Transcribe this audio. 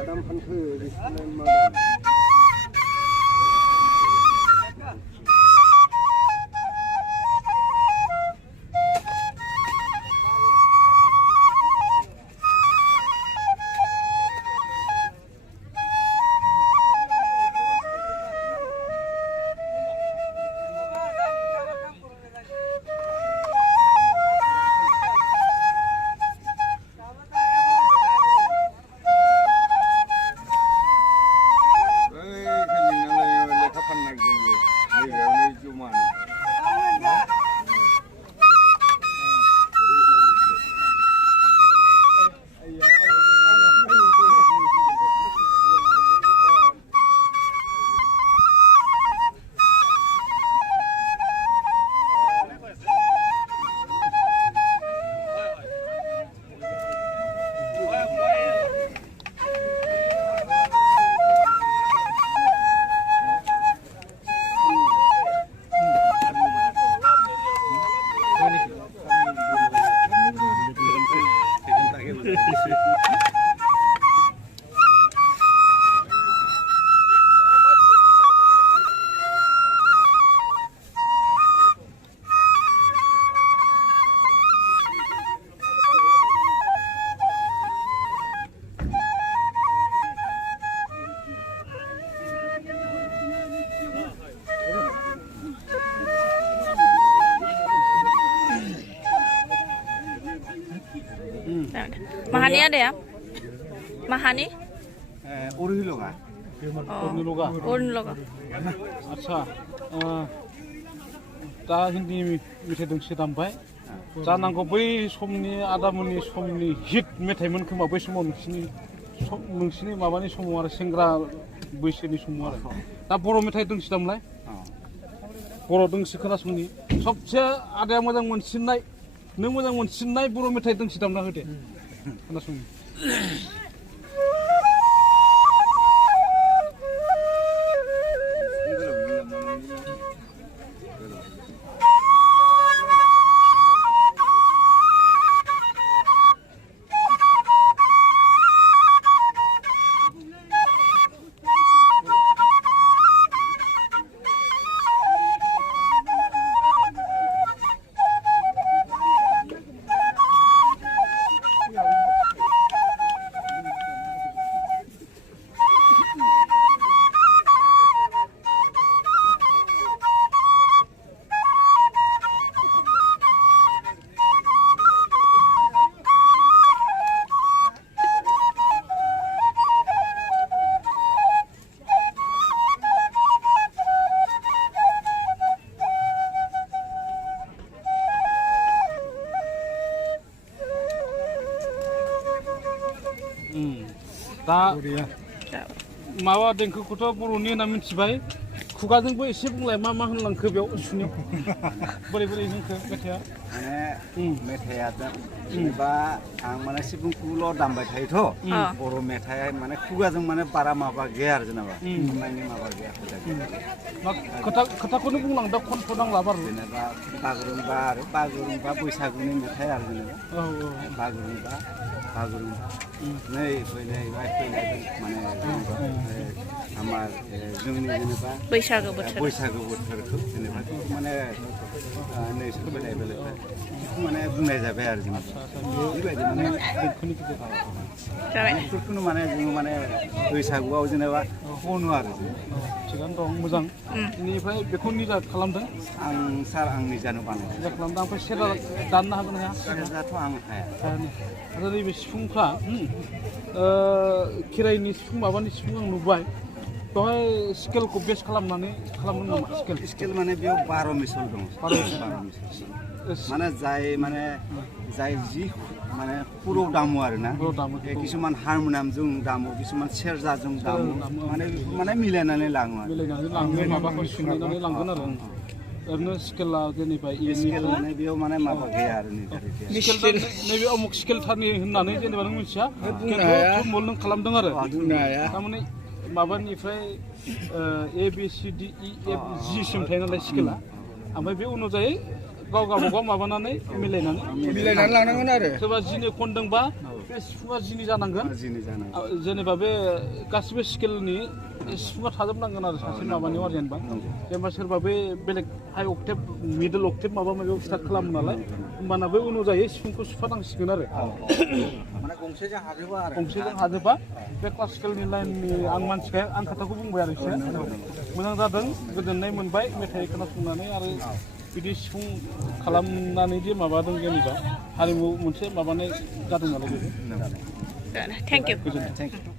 Madam Hunter, this madam. Mahani ada ya? Mahani? Orhiloga. Orhiloga. आच्छा दा हिन्दी मेथाइ दोंसे दामबाय जानांगौ बै समनि आदामोननि समनि हिट मेथाइमोन खोमा बै समाव नोंसिनि माबानि समाव आरो सेंग्रा बैसोनि समाव आरो दा बर' मेथाइ दोंसे दामलाय बर' दोंसे खोनासंनि सबसे आदाया मोजां मोनसिननाय नों मोजां मोनसिननाय बर' मेथाइ दोंसे दामना होदे खोनासंनि दा माबा देंखोखौथ' बर'नि होनना मिथिबाय खुगाजोंबो एसे बुंलाय मा मा होनलांखो बेयाव सुनायाव बोरै बोरै होनखो मेथाइआ माने मेथाइआ जेनेबा आं माने सिफुंखौल' दामबाय थायोथ' बर' मेथाइ माने खुगाजों माने बारा माबा गैया आरो जेनेबा बुंनायनि माबा गैया खोथाखौनो बुंलांदा खनथ' नांला बारु जेनेबा बागुरुम्बा बैसागुनि मेथाइ आरो जेनेबा बागुरुम्बा नै फैनाय माने আমার जोंनि जेनेबा बैसागो बोथोरखौ जेनेबा माने नै सोलायनाय माने बुंनाय जाबाय आरो जेनेबा बेबायदि माने बेफोरखौनो माने जों माने बैसागुआव जेनेबा खनो आरो थिगानो दं मोजां बेनिफ्राय बेखौ निजा खालामदों आं निजानो बानायदों निजा खालामदों ओमफ्राय सेरजा दाननो हागोन ना हाया सेरजाथ' आं हाया आरो नैबे सिफुंफ्रा खेराइनि सिफुं माबानि सिफुं आं नुबाय बेवहाय स्केलखौ बेस खालामनानै खालामदों नामा स्केल माने बेयाव 12 मिसल दं 12 मिसल माने जाय जि माने पुराव दामो आरोना किसुमान हारमोनियामजों दामो किसुमान सेरजाजों दामो माने मिलायनानै लाङो माबाखौ सुनानै लांगोन आरो ओरैनो स्केला जेनेबा स्केल माने बेयाव माने माबा गैया आरो नैबे अमुक स्केलथारनि होननानै जेनेबा नों मिथिया थुमल नों खालामदों आरो थारमाने माबानिफ्राय ए बि सि डि इ एफ जि सिम थायो नालाय स्केला ओमफ्राय बे उनाव जायो गाव गावबागाव माबानानै मिलायनानै लानांगोन आरो सोरबा जिनै खनदोंबा बे सिफुङा जिनि जानांगोन जिनि जानांगौ जेनेबा बे गासिबो स्केलनि सिफुङा थाजोबनांगोन आरो सासे माबानियाव आरो जेनेबा सोरबा बे बेलेग हाइ अक्टेभ मिडल अक्टेभ माबा माबियाव स्टार्ट खालामो नालाय होमबाना बै उनाव जायो सिफुंखौ सुफानांसिगोन आरो माने गंसेजों हाजोबा बे क्लासिकेलनि लाइननि आं मानसिखाय आं खोथाखौ बुंबाय आरो एसे मोजां जादों गोजोननाय मोनबाय मेथाइ खोनासंनानै आरो बिदि सिफुं खालामनानै जे माबादों जेनेबा हारिमु मोनसे माबानाय जादों नालाय बेबो थेंक इउ गोजोनथों